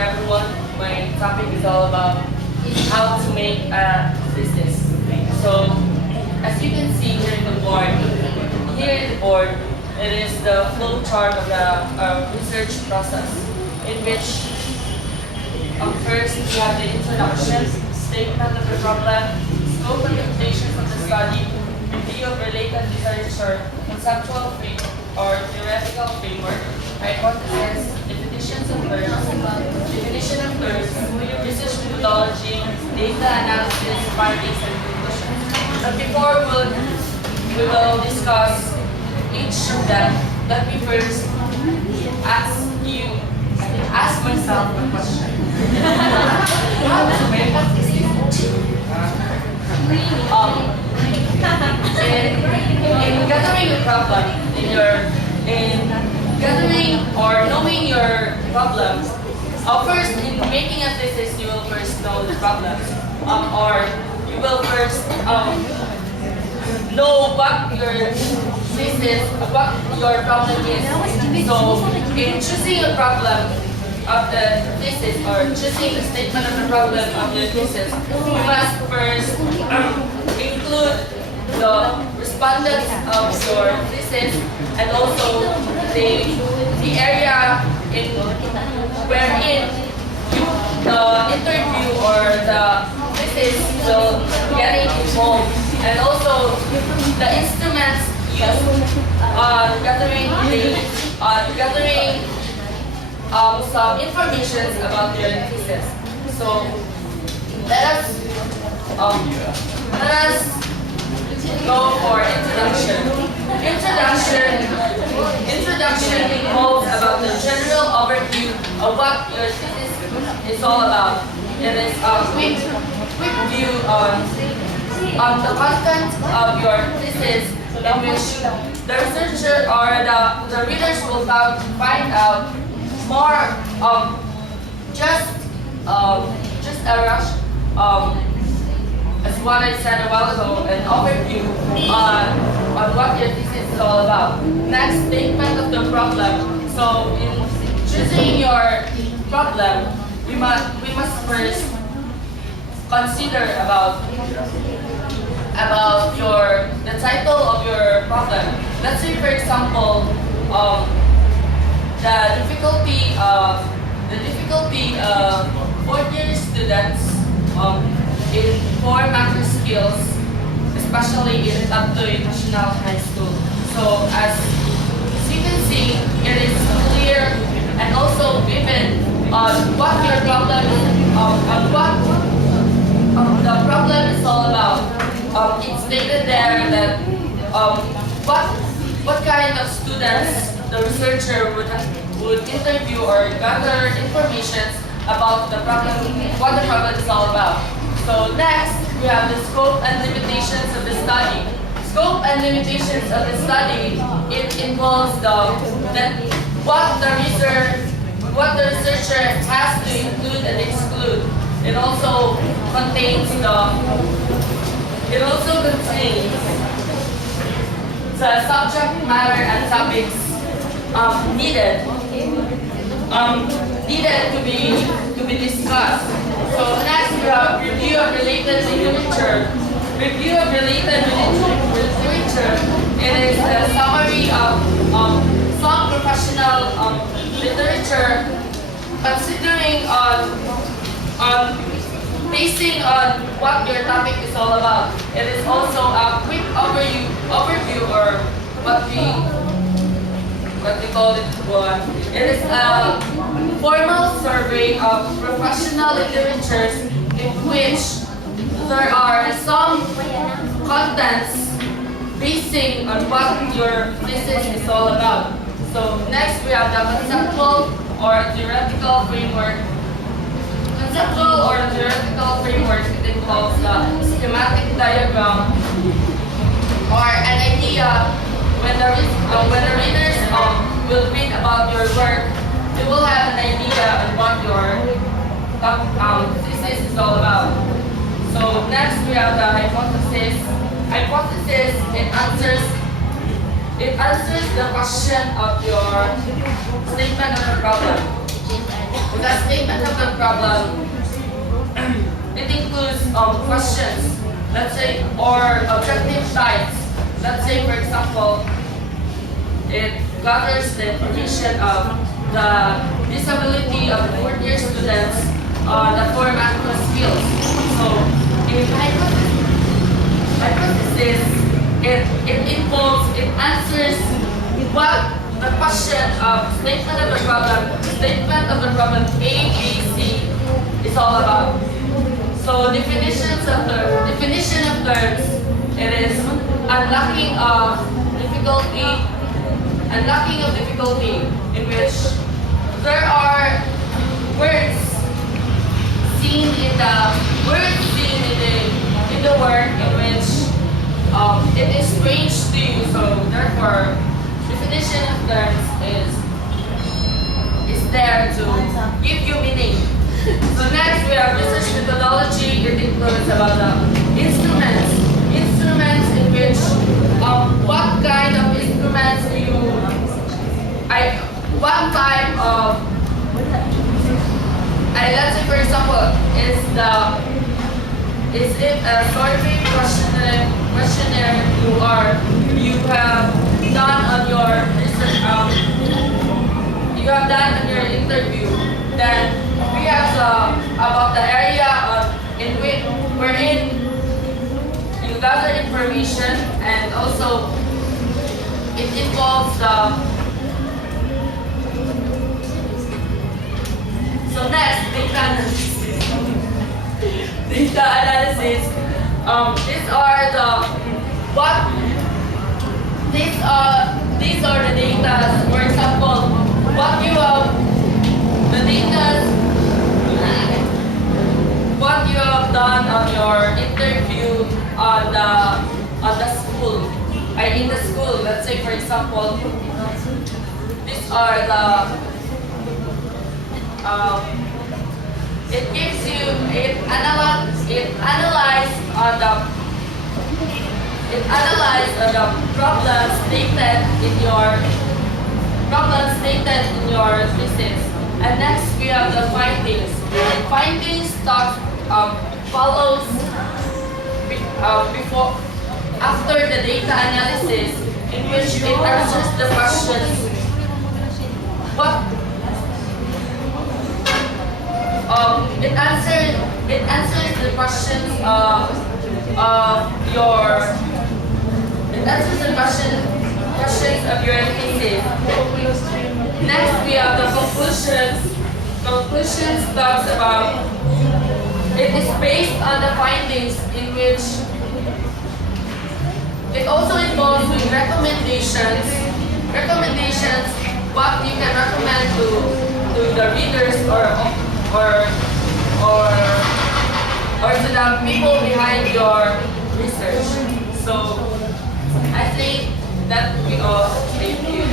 everyone. My topic is all about how to make a thesis. So, as you can see here in the board, it is the flow chart of the research process, in which first we have the introduction, statement of the problem, scope and limitations of the study, review of related literature, conceptual or theoretical framework, hypothesis, definition of terms, research methodology, data analysis, findings, and conclusions. But before we will discuss each of them, let me first ask myself a question. How to make a thesis? In gathering a problem, in gathering or knowing your problems, first in making a thesis, you will first know the problems, or you will first know what your thesis, what your problem is. So, in choosing a problem of the thesis or choosing the statement of the problem of the thesis, you must first include the respondents of your thesis and also the area wherein the interview or the thesis will get involved, and also the instruments used on gathering some information about your thesis. So let us go for introduction. Introduction involves about the general overview of what your thesis is all about. It is a quick view on the content of your thesis, in which the researcher or the readers will find out more just a rush as what I said a while ago, an overview on what your thesis is all about. Next, statement of the problem. So in choosing your problem, we must first consider about the title of your problem. Let's say, for example, the difficulty of fourth-year students in core math skills, especially in Tabtoy National High School. So as you can see, it is clear and also given on what your problem is, on what the problem is all about. It's stated there that what kind of students the researcher would interview or gather information about the problem, what the problem is all about. So next, we have the scope and limitations of the study. Scope and limitations of the study, it involves what the researcher has to include and exclude. It also contains the subject matter and topics needed to be discussed. So next, we have review of related literature. Review of related literature. It is a summary of some professional literature, considering basing on what your topic is all about. It is also a quick overview or what we call it. It is a formal survey of professional literatures in which there are some contents basing on what your thesis is all about. So next, we have the conceptual or theoretical framework. Conceptual or theoretical framework, it involves the schematic diagram or an idea. When the readers will read about your work, they will have an idea on what your thesis is all about. So next, we have the hypothesis. Hypothesis, it answers the question of your statement of the problem. the statement of the problem, it includes questions, let's say, or objective types. Let's say, for example, it gathers the information of the disability of the fourth-year students on the four mathematical skills. So, in hypothesis, it answers what the question of statement of the problem A, B, C is all about. So definition of terms, it is unlocking of difficulty in which there are words seen in the word in which it is strange to you. So therefore, definition of terms is there to give you meaning. So next we have research methodology. It includes about the instruments in which what kind of instruments what type of let's say for example is it a survey questionnaire you have done on your research you have done on your interview. Then we have about the area wherein you gather information, and also it involves so next data analysis. Data analysis. These are the data. For example, what you have done on your interview on the school, in the school. Let's say for example, these are it analyzes the problem stated in your thesis. And next we have the findings. Findings follows after the data analysis, in which it answers the questions. It answers the questions of your thesis. Next we have the conclusions. Conclusions talks about it is based on the findings, in which it also involves with recommendations. What you can recommend to the readers or to the people behind your research. So I think that we all thank you.